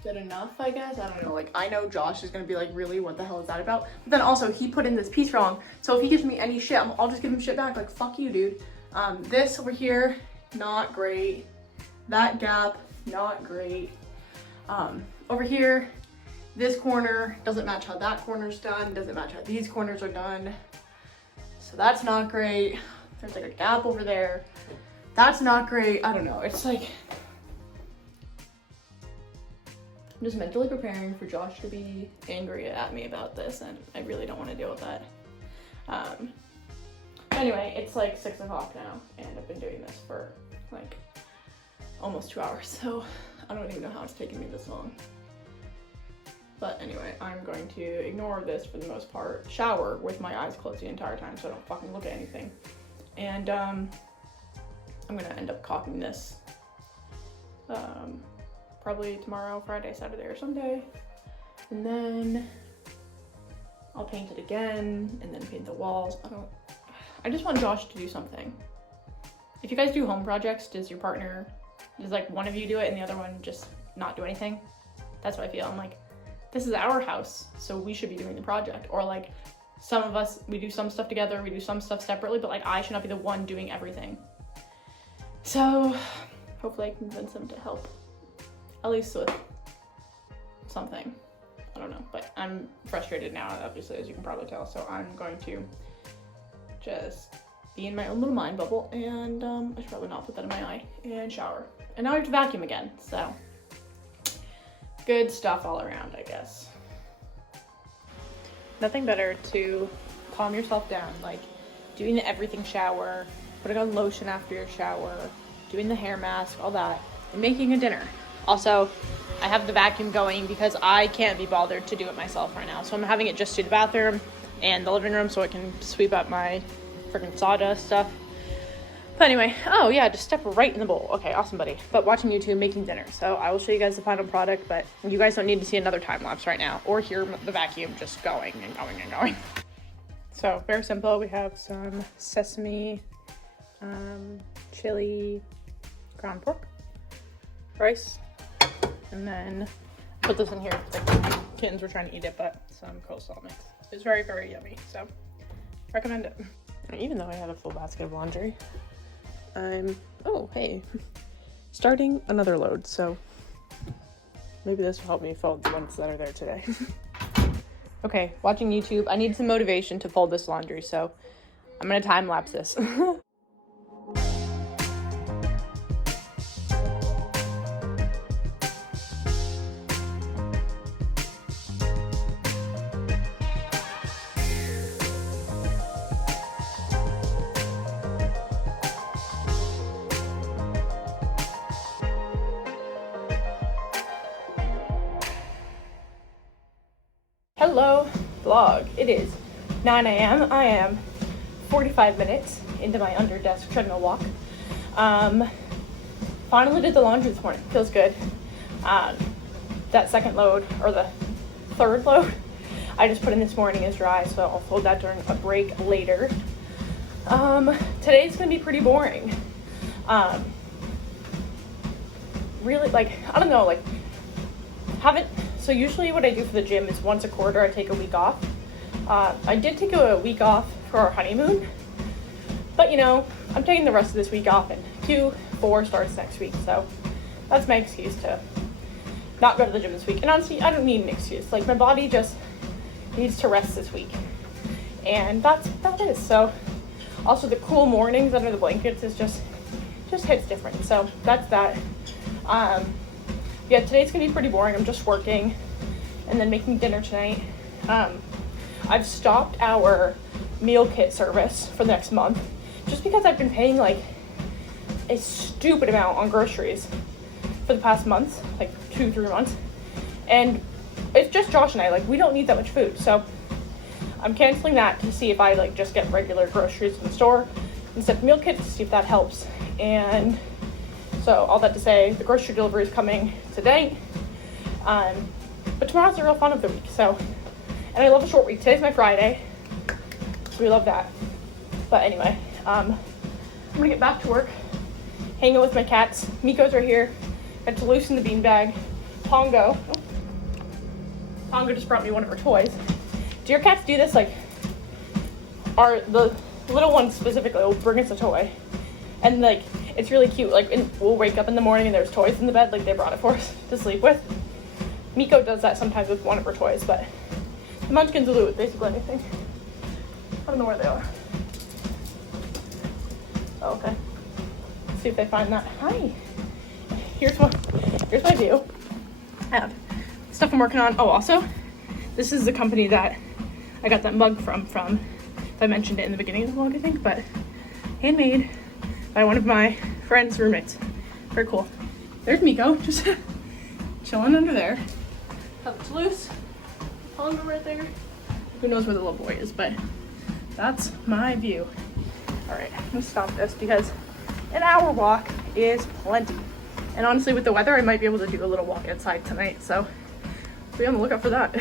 good enough, I guess. I don't know, like I know Josh is gonna be like, really, what the hell is that about? But then also he put in this piece wrong, so if he gives me any shit, I'll just give him shit back, like fuck you, dude. This over here, not great. That gap, not great. Over here, this corner doesn't match how that corner's done, doesn't match how these corners are done. So that's not great. There's like a gap over there. That's not great. I don't know, it's like, I'm just mentally preparing for Josh to be angry at me about this, and I really don't want to deal with that. Anyway, it's like 6 o'clock now, and I've been doing this for like almost 2 hours, so I don't even know how it's taken me this long. But anyway, I'm going to ignore this for the most part, shower with my eyes closed the entire time so I don't fucking look at anything. And I'm gonna end up caulking this probably tomorrow, Friday, Saturday, or Sunday. And then I'll paint it again, and then paint the walls. I just want Josh to do something. If you guys do home projects, does like one of you do it and the other one just not do anything? That's what I feel. I'm like, this is our house, so we should be doing the project. Or like, some of us, we do some stuff together, we do some stuff separately, but like I should not be the one doing everything. So hopefully I can convince him to help, at least with something. I don't know, but I'm frustrated now, obviously, as you can probably tell, so I'm going to just be in my own little mind bubble, and I should probably not put that in my eye, and shower. And now I have to vacuum again, so good stuff all around, I guess. Nothing better to calm yourself down, like doing the everything shower, putting on lotion after your shower, doing the hair mask, all that, and making a dinner. Also, I have the vacuum going because I can't be bothered to do it myself right now, so I'm having it just do the bathroom and the living room so it can sweep up my freaking sawdust stuff. But anyway, oh yeah, just step right in the bowl. Okay, awesome, buddy. But watching YouTube, making dinner. So I will show you guys the final product, but you guys don't need to see another time lapse right now or hear the vacuum just going and going and going. So very simple. We have some sesame, chili, ground pork, rice, and then put this in here. The kittens were trying to eat it, but some coleslaw mix. It's very, very yummy, so recommend it. Even though I had a full basket of laundry, I'm, oh, hey, starting another load, so maybe this will help me fold the ones that are there today. Okay, watching YouTube, I need some motivation to fold this laundry, so I'm gonna time lapse this. Hello, vlog. It is 9 a.m. I am 45 minutes into my under desk treadmill walk. Finally did the laundry this morning. Feels good. That second load, or the third load, I just put in this morning is dry, so I'll fold that during a break later. Today's gonna be pretty boring. Really, like, I don't know, like, so usually what I do for the gym is once a quarter I take a week off. I did take a week off for our honeymoon, but you know, I'm taking the rest of this week off and Q4 starts next week, so that's my excuse to not go to the gym this week. And honestly, I don't need an excuse. Like, my body just needs to rest this week, and that is. So also the cool mornings under the blankets is just hits different, so that's that. Yeah, today's gonna be pretty boring. I'm just working and then making dinner tonight. I've stopped our meal kit service for the next month just because I've been paying like a stupid amount on groceries for the past month, like 2-3 months. And it's just Josh and I, like, we don't need that much food. So I'm canceling that to see if I like just get regular groceries in the store instead of meal kits to see if that helps. And so all that to say, the grocery delivery is coming today. But tomorrow's the real fun of the week. So, and I love a short week. Today's my Friday. So we love that. But anyway, I'm gonna get back to work, hang out with my cats. Miko's right here. Got to loosen the beanbag. Pongo just brought me one of her toys. Do your cats do this? Like, are the little ones specifically will bring us a toy, and like it's really cute. Like, we'll wake up in the morning and there's toys in the bed, like they brought it for us to sleep with. Miko does that sometimes with one of her toys, but the Munchkins will do it with basically anything. I don't know where they are. Oh, okay. Let's see if they find that. Hi. Here's my view. I have stuff I'm working on. Oh, also, this is the company that I got that mug from. I mentioned it in the beginning of the vlog, I think, but handmade by one of my friend's roommates. Very cool. There's Miko, just chilling under there. It's loose. Pongo right there. Who knows where the little boy is, but that's my view. All right, I'm gonna stop this because an hour walk is plenty. And honestly, with the weather, I might be able to do a little walk outside tonight, so be on the lookout for that.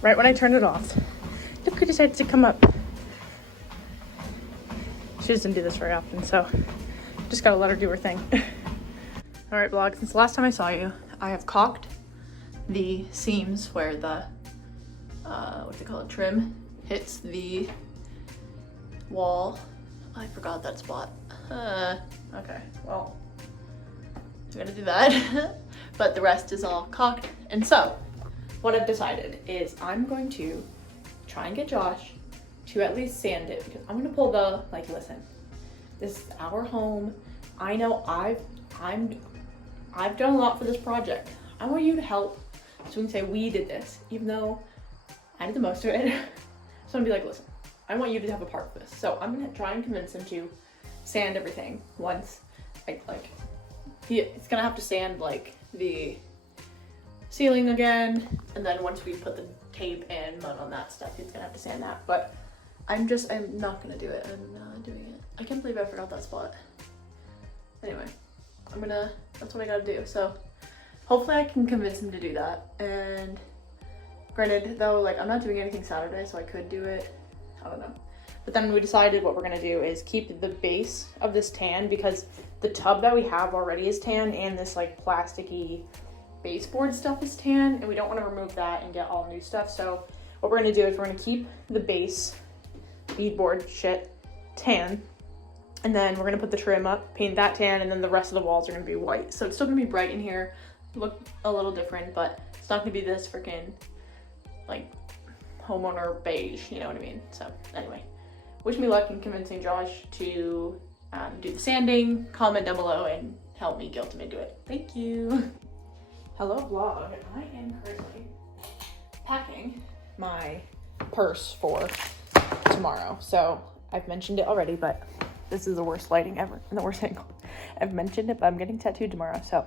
Right when I turned it off, look who decides to come up. She doesn't do this very often, so just gotta let her do her thing. All right, vlog, since the last time I saw you, I have caulked the seams where the, what they call it, trim hits the wall. I forgot that spot. Okay, well, I'm gonna do that. But the rest is all caulked. And so, what I've decided is I'm going to try and get Josh to at least sand it, because I'm gonna pull the, like, listen, this is our home. I know I've done a lot for this project. I want you to help, so we can say we did this, even though I did the most of it. So I'm gonna be like, listen, I want you to have a part of this. So I'm gonna try and convince him to sand everything once, it's gonna have to sand like the ceiling again, and then once we put the tape and mud on that stuff, he's gonna have to sand that. But I'm not gonna do it. I'm not doing it. I can't believe I forgot that spot. Anyway, that's what I gotta do. So hopefully I can convince him to do that. And granted though, like, I'm not doing anything Saturday, so I could do it. I don't know. But then we decided what we're gonna do is keep the base of this tan, because the tub that we have already is tan, and this like plasticky baseboard stuff is tan, and we don't want to remove that and get all new stuff. So what we're gonna do is we're gonna keep the base beadboard shit tan, and then we're gonna put the trim up, paint that tan, and then the rest of the walls are gonna be white. So it's still gonna be bright in here, look a little different, but it's not gonna be this freaking like homeowner beige, you know what I mean? So anyway, wish me luck in convincing Josh to do the sanding. Comment down below and help me guilt him into it. Thank you. Hello vlog. I am currently packing my purse for tomorrow. So I've mentioned it already, but this is the worst lighting ever and the worst angle. I've mentioned it, but I'm getting tattooed tomorrow. So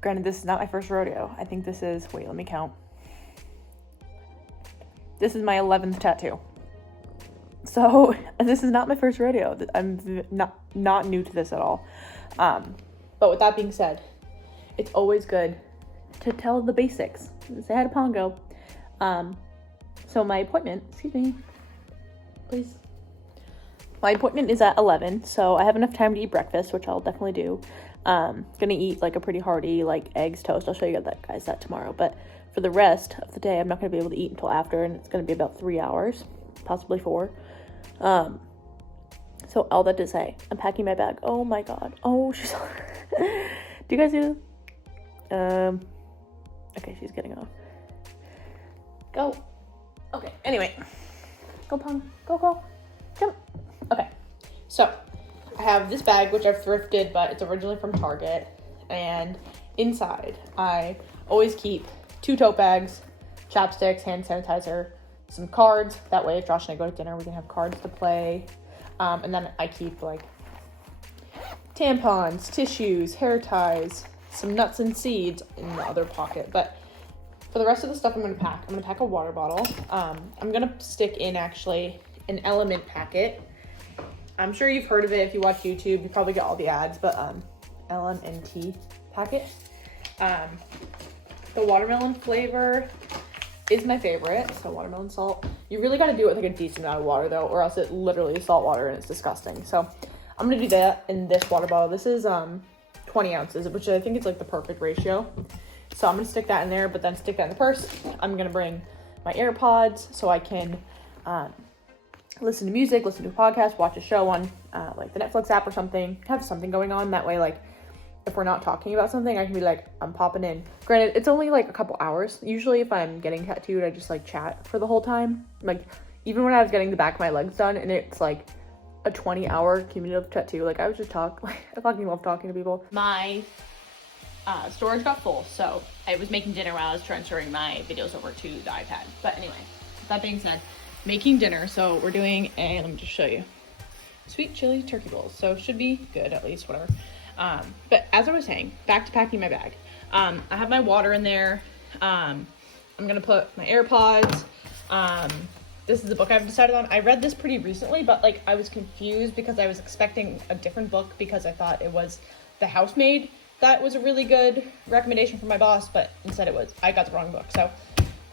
granted, this is not my first rodeo. I think this is, wait, let me count. This is my 11th tattoo. So this is not my first rodeo. I'm not new to this at all. But with that being said, it's always good to tell the basics. Say hi to Pongo. So my appointment, excuse me, please. My appointment is at 11, so I have enough time to eat breakfast, which I'll definitely do. Gonna eat like a pretty hearty, like eggs, toast. I'll show you guys that tomorrow. But for the rest of the day, I'm not gonna be able to eat until after, and it's gonna be about 3 hours, possibly 4. So all that to say, I'm packing my bag. Oh my god. Oh, she's do you guys see this? Okay, she's getting off. Go. Okay, anyway. Go, Pong. Go. Jump. Okay, so I have this bag, which I've thrifted, but it's originally from Target. And inside, I always keep 2 tote bags, chapsticks, hand sanitizer, some cards. That way if Josh and I go to dinner, we can have cards to play. And then I keep like tampons, tissues, hair ties, some nuts and seeds in the other pocket. But for the rest of the stuff I'm going to pack a water bottle. I'm going to stick in actually an Element packet. I'm sure you've heard of it if you watch YouTube. You probably get all the ads, but LMNT packet. The watermelon flavor is my favorite. So watermelon salt. You really got to do it with like a decent amount of water though, or else it literally is salt water and it's disgusting. So I'm going to do that in this water bottle. This is 20 ounces, which I think is like the perfect ratio. So I'm going to stick that in there, but then stick that in the purse. I'm going to bring my AirPods so I can listen to music, listen to a podcast, watch a show on like the Netflix app or something, have something going on. That way, like, if we're not talking about something, I can be like, I'm popping in. Granted, it's only like a couple hours. Usually if I'm getting tattooed, I just like chat for the whole time. Like, even when I was getting the back of my legs done and it's like a 20-hour cumulative tattoo, like I would just talk. Like, I fucking love talking to people. My storage got full, so I was making dinner while I was transferring my videos over to the iPad. But anyway, that being said, making dinner. So we're doing let me just show you, sweet chili turkey bowls. So should be good, at least, whatever. But as I was saying, back to packing my bag. I have my water in there. I'm gonna put my AirPods. This is the book I've decided on. I read this pretty recently, but like I was confused because I was expecting a different book because I thought it was The Housemaid. That was a really good recommendation from my boss, but instead I got the wrong book. So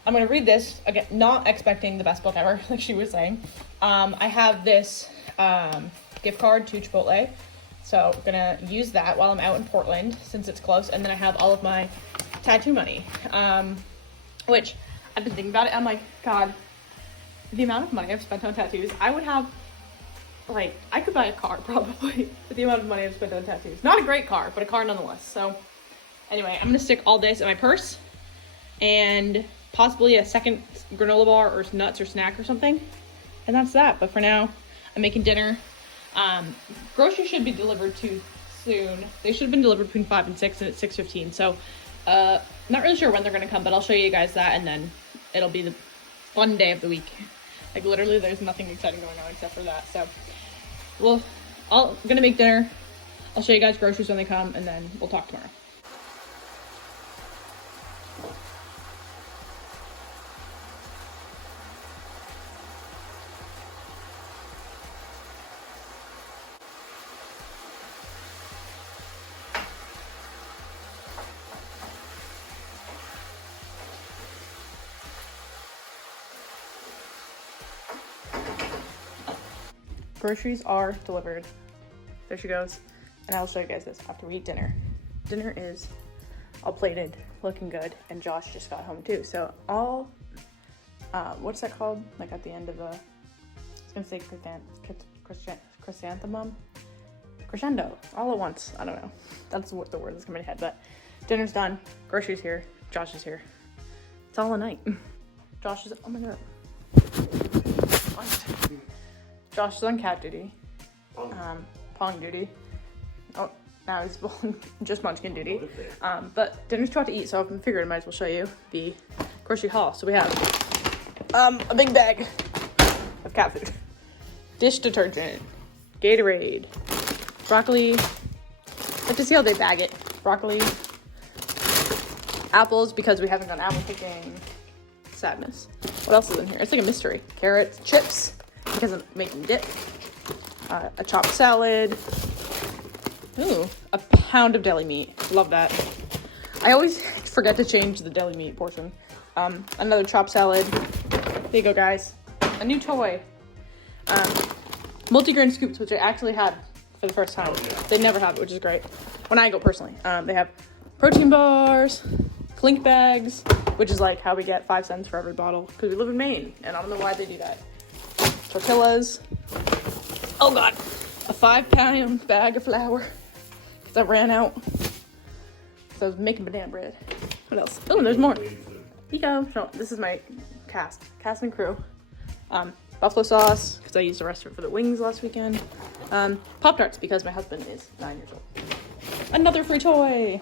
I'm gonna read this again, not expecting the best book ever, like she was saying. I have this gift card to Chipotle, so I'm gonna use that while I'm out in Portland since it's close. And then I have all of my tattoo money, which I've been thinking about it. I'm like, God, the amount of money I've spent on tattoos, I would have, like, I could buy a car probably with the amount of money I've spent on tattoos. Not a great car, but a car nonetheless. So anyway, I'm gonna stick all this in my purse and possibly a second granola bar or nuts or snack or something. And that's that. But for now, I'm making dinner. Groceries should be delivered too soon. They should have been delivered between 5 and 6, and it's 6:15. So not really sure when they're gonna come, but I'll show you guys that, and then it'll be the fun day of the week. Like literally there's nothing exciting going on except for that. So I'm gonna make dinner. I'll show you guys groceries when they come, and then we'll talk tomorrow. Groceries are delivered. There she goes. And I'll show you guys this after we eat dinner. Dinner is all plated, looking good, and Josh just got home too. So all, what's that called? Like at the end of the, I was gonna say chrysanthemum? Crescendo, all at once. I don't know. That's what the word that's coming in my head, but dinner's done. Groceries here. Josh is here. It's all a night. Josh is, oh my God. What? Josh is on cat duty, Pong duty. Oh, now he's just munchkin duty. But dinner's too hot to eat, so I figured I might as well show you the grocery haul. So we have a big bag of cat food, dish detergent, Gatorade, broccoli. I like to see how they bag it. Broccoli, apples because we haven't gone apple picking. Sadness. What else is in here? It's like a mystery. Carrots, chips, because I'm making dip, a chopped salad, ooh, a pound of deli meat, love that. I always forget to change the deli meat portion. Another chopped salad, there you go guys, a new toy, multigrain scoops, which I actually had for the first time. They never have it, which is great, when I go personally. They have protein bars, Flink bags, which is like how we get 5 cents for every bottle, because we live in Maine, and I don't know why they do that. Tortillas. Oh God, a 5-pound bag of flour because I ran out. So I was making banana bread. What else? Oh, there's more. Here you go. No, this is my cast and crew. Buffalo sauce because I used the rest of it for the wings last weekend. Pop-Tarts because my husband is 9 years old. Another free toy.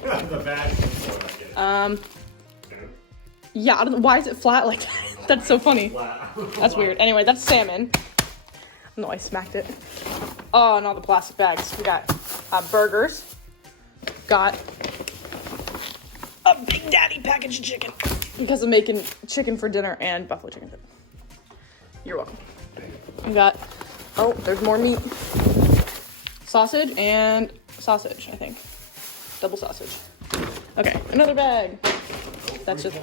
The bag. Yeah, I don't know. Why is it flat like that? That's so funny. That's weird. Anyway, that's salmon. No, I smacked it. Oh, and all the plastic bags. We got burgers. Got a Big Daddy package of chicken because I'm making chicken for dinner and buffalo chicken. You're welcome. We got, oh, there's more meat. Sausage and sausage, I think. Double sausage. Okay, another bag. That's just,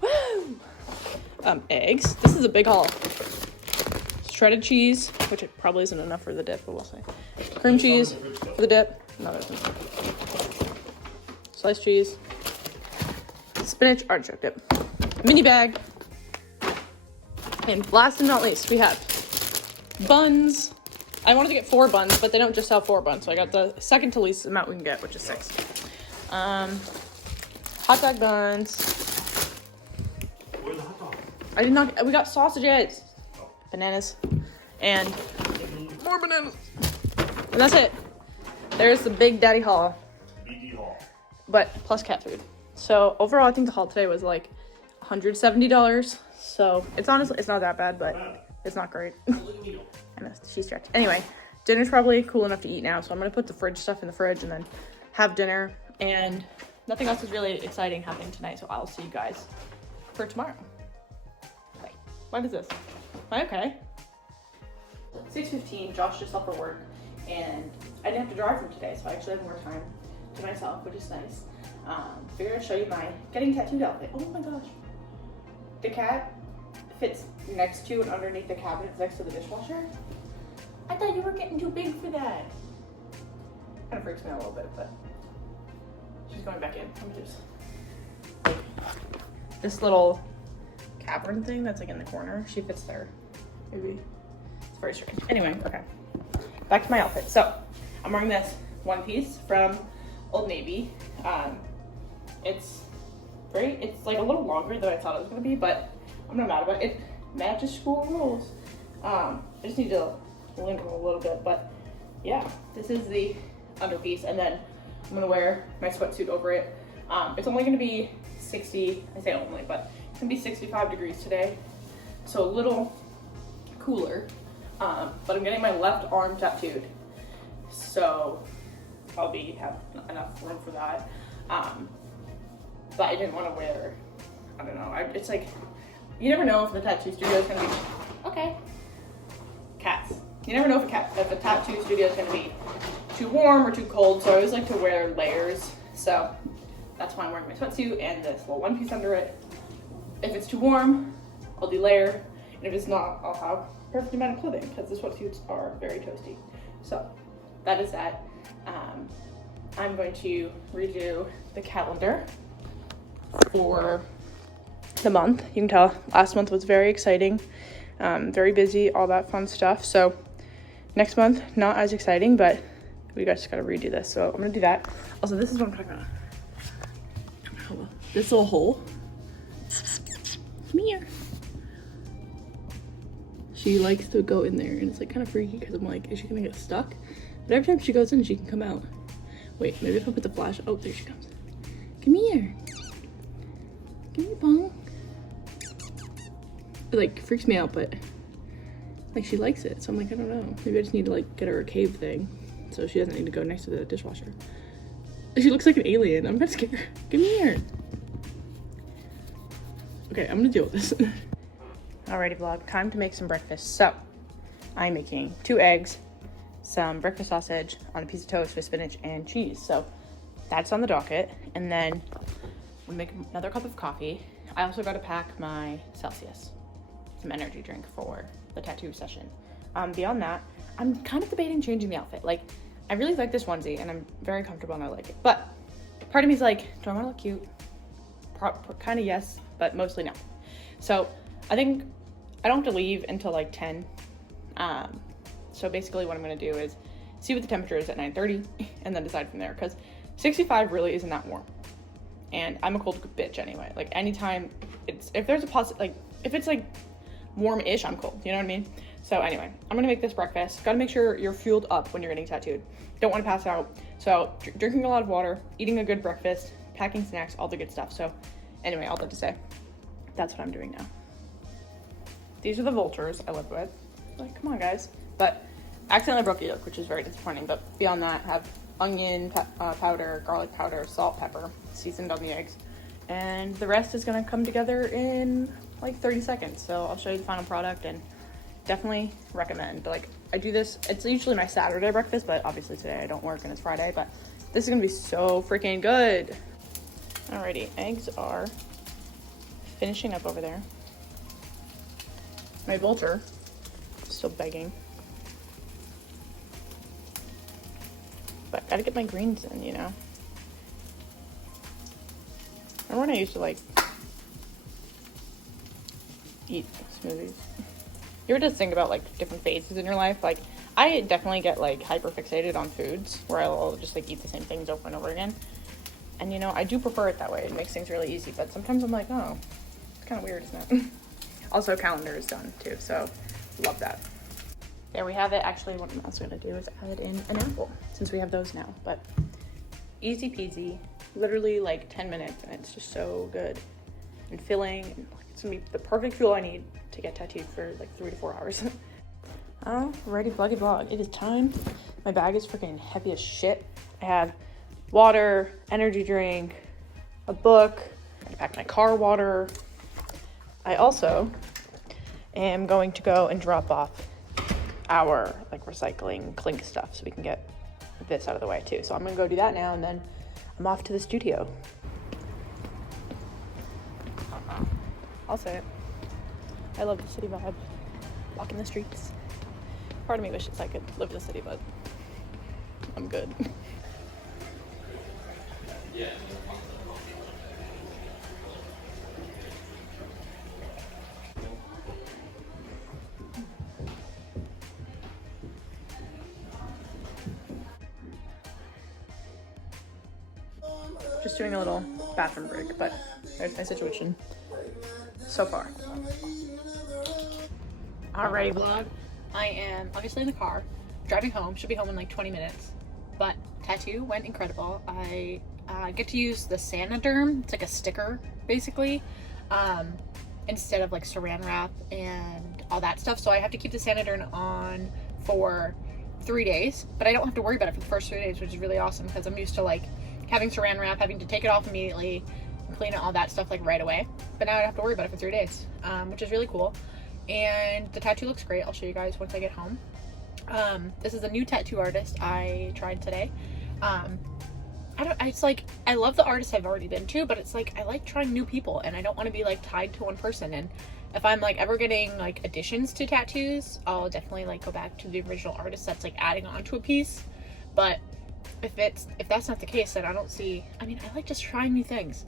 woo! Eggs. This is a big haul. Shredded cheese, which it probably isn't enough for the dip, but we'll see. Cream cheese for the dip. No, there's no. Sliced cheese. Spinach artichoke dip. Mini bag. And last and not least, we have buns. I wanted to get 4 buns, but they don't just sell 4 buns, so I got the second to least amount we can get, which is 6. Hot dog buns. Where are the hot dogs? I did not. We got sausages, bananas, and more bananas. And that's it. There's the Big Daddy haul. BD haul. But plus cat food. So overall, I think the haul today was like $170. So it's honestly, it's not that bad, but it's not great. And she's stretched. Anyway, dinner's probably cool enough to eat now. So I'm gonna put the fridge stuff in the fridge and then have dinner. And nothing else is really exciting happening tonight. So I'll see you guys for tomorrow. Okay. What is this? Am I okay? 6:15. Josh just left for work, and I didn't have to drive from today, so I actually have more time to myself, which is nice. Figured I'd show you my getting tattooed outfit. Oh my gosh. The cat fits next to and underneath the cabinet next to the dishwasher. I thought you were getting too big for that. Kind of freaks me out a little bit, but she's going back in. I'm just this little cavern thing that's like in the corner. She fits there. Maybe it's very strange. Anyway, okay. Back to my outfit. So I'm wearing this one piece from Old Navy. It's like a little longer than I thought it was gonna be, but I'm not mad about it. It matches school rules. I just need to link them a little bit, but yeah, this is the underpiece, and then I'm gonna wear my sweatsuit over it. It's only gonna be 60, I say only, but it's gonna be 65 degrees today, so a little cooler. But I'm getting my left arm tattooed, so I'll have enough room for that. But I didn't want to wear, I don't know, it's like, you never know if the tattoo studio is going to be, okay, cats. You never know if a tattoo studio is going to be too warm or too cold, so I always like to wear layers. So that's why I'm wearing my sweatsuit and this little one piece under it. If it's too warm, I'll do layer, and if it's not, I'll have perfect amount of clothing, because the sweatsuits are very toasty. So that is that. I'm going to redo the calendar for the month. You can tell last month was very exciting, very busy, all that fun stuff. So next month, not as exciting, but we just gotta redo this. So I'm gonna do that. Also, this is what I'm talking about. This little hole. Come here. She likes to go in there, and it's like kind of freaky because I'm like, is she gonna get stuck? But every time she goes in, she can come out. Wait, maybe if I put the flash, oh, there she comes. Come here. Come here, Pong. It like freaks me out, but like she likes it. So I'm like, I don't know. Maybe I just need to like get her a cave thing so she doesn't need to go next to the dishwasher. She looks like an alien. I'm not scared. Come here. Okay, I'm gonna deal with this. Alrighty, vlog, time to make some breakfast. So I'm making 2 eggs, some breakfast sausage on a piece of toast with spinach and cheese. So that's on the docket. And then we make another cup of coffee. I also got to pack my Celsius, some energy drink for the tattoo session. Beyond that, I'm kind of debating changing the outfit. Like, I really like this onesie and I'm very comfortable and I like it. But part of me is like, do I want to look cute? Kind of yes, but mostly no. So I think I don't have to leave until like 10. So basically what I'm gonna do is see what the temperature is at 9:30 and then decide from there, because 65 really isn't that warm. And I'm a cold bitch anyway. Like anytime if there's a if it's like warm-ish, I'm cold, you know what I mean? So anyway, I'm gonna make this breakfast. Gotta make sure you're fueled up when you're getting tattooed. Don't wanna pass out. So drinking a lot of water, eating a good breakfast, packing snacks, all the good stuff. So Anyway, all that to say, that's what I'm doing now. These are the vultures I live with. Like, come on, guys. But accidentally broke the yolk, which is very disappointing. But beyond that, have onion powder, garlic powder, salt, pepper, seasoned on the eggs. And the rest is gonna come together in like 30 seconds. So I'll show you the final product and definitely recommend. Like, I do this, it's usually my Saturday breakfast, but obviously today I don't work and it's Friday, but this is gonna be so freaking good. Alrighty, eggs are finishing up over there. My vulture is still begging. But gotta get my greens in, you know? Remember when I used to like eat smoothies? You ever just think about like different phases in your life? Like, I definitely get like hyper fixated on foods where I'll just like eat the same things over and over again. And you know, I do prefer it that way. It makes things really easy, but sometimes I'm like, oh, it's kind of weird, isn't it? Also, calendar is done too, so love that. There we have it. Actually, what I'm also gonna do is add in an apple since we have those now, but easy peasy, literally like 10 minutes, and it's just so good and filling, and it's gonna be the perfect fuel I need to get tattooed for like 3 to 4 hours. Alrighty, bloggy blog, it is time. My bag is freaking heavy as shit. I have water, energy drink, a book, I packed my car water. I also am going to go and drop off our like recycling clink stuff so we can get this out of the way too. So I'm gonna go do that now, and then I'm off to the studio. I'll say it. I love the city vibe. Walking the streets. Part of me wishes I could live in the city, but I'm good. Yeah. Just doing a little bathroom break, but there's my situation so far. Alrighty, vlog. I am obviously in the car, driving home. Should be home in like 20 minutes, but tattoo went incredible. I get to use the Sanaderm. It's like a sticker, basically, instead of like saran wrap and all that stuff. So I have to keep the Sanaderm on for 3 days, but I don't have to worry about it for the first 3 days, which is really awesome because I'm used to like having saran wrap, having to take it off immediately, clean it, all that stuff like right away. But now I don't have to worry about it for 3 days, which is really cool. And the tattoo looks great. I'll show you guys once I get home. This is a new tattoo artist I tried today. It's like, I love the artists I've already been to, but it's like, I like trying new people and I don't want to be like tied to one person. And if I'm like ever getting like additions to tattoos, I'll definitely like go back to the original artist that's like adding on to a piece. But if that's not the case, then I don't see, I mean, I like just trying new things.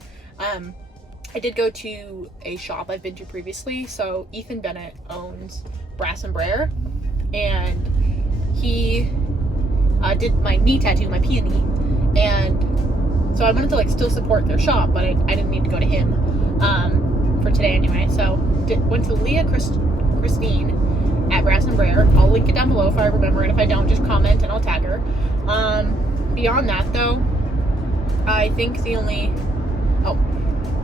I did go to a shop I've been to previously. So Ethan Bennett owns Brass and Brer, and he did my knee tattoo, my peony, and so I wanted to like still support their shop, but I didn't need to go to him for today anyway. So went to Leah Christine at Brass and Brer. I'll link it down below if I remember, and if I don't, just comment and I'll tag her. Beyond that though, I think the only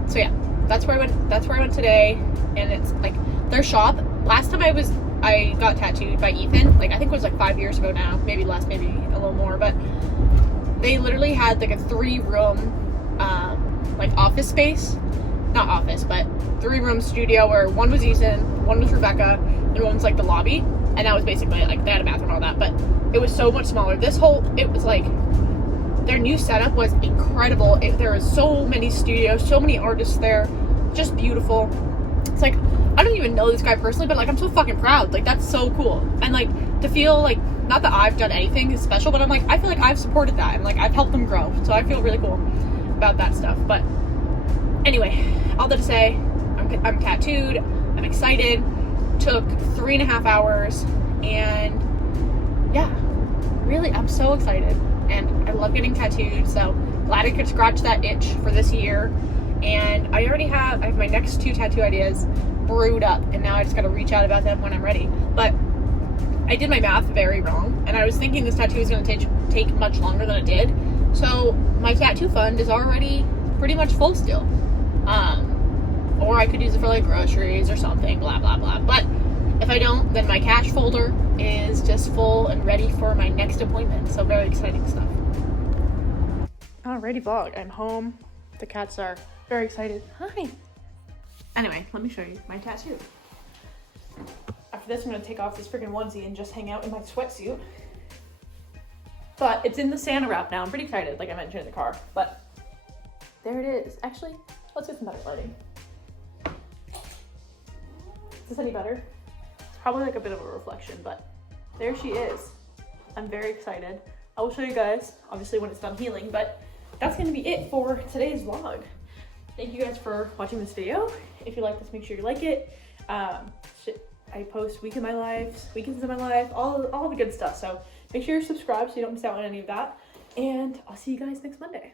so yeah, that's where I went today, and it's like their shop. Last time I got tattooed by Ethan, like I think it was like 5 years ago now, maybe less, maybe a little more, but they literally had like a 3-room like office space, not office, but 3-room studio where one was Ethan, one was Rebecca, and one was like the lobby, and that was basically like they had a bathroom and all that, but it was so much smaller. It was like their new setup was incredible. There was so many studios, so many artists there, just beautiful. It's like, I don't even know this guy personally, but like I'm so fucking proud. Like that's so cool. And like to feel like, not that I've done anything special, but I'm like, I feel like I've supported that and like I've helped them grow. So I feel really cool about that stuff. But anyway, all that to say, I'm tattooed, I'm excited. Took 3.5 hours, and yeah, really, I'm so excited. And I love getting tattooed, so glad I could scratch that itch for this year. And I have my next 2 tattoo ideas brewed up, and now I just gotta reach out about them when I'm ready. But I did my math very wrong, and I was thinking this tattoo was gonna take much longer than it did. So my tattoo fund is already pretty much full still. I could use it for like groceries or something, blah, blah, blah. But if I don't, then my cash folder is just full and ready for my next appointment. So very exciting stuff. Alrighty vlog, I'm home. The cats are very excited. Hi. Anyway, let me show you my tattoo. After this, I'm gonna take off this freaking onesie and just hang out in my sweatsuit. But it's in the Santa wrap now. I'm pretty excited, like I mentioned in the car. But there it is. Actually, let's get some better lighting. Is this any better? It's probably like a bit of a reflection, but there she is. I'm very excited. I will show you guys, obviously, when it's done healing, but that's gonna be it for today's vlog. Thank you guys for watching this video. If you like this, make sure you like it. I post weekends in my life, all the good stuff. So make sure you're subscribed so you don't miss out on any of that. And I'll see you guys next Monday.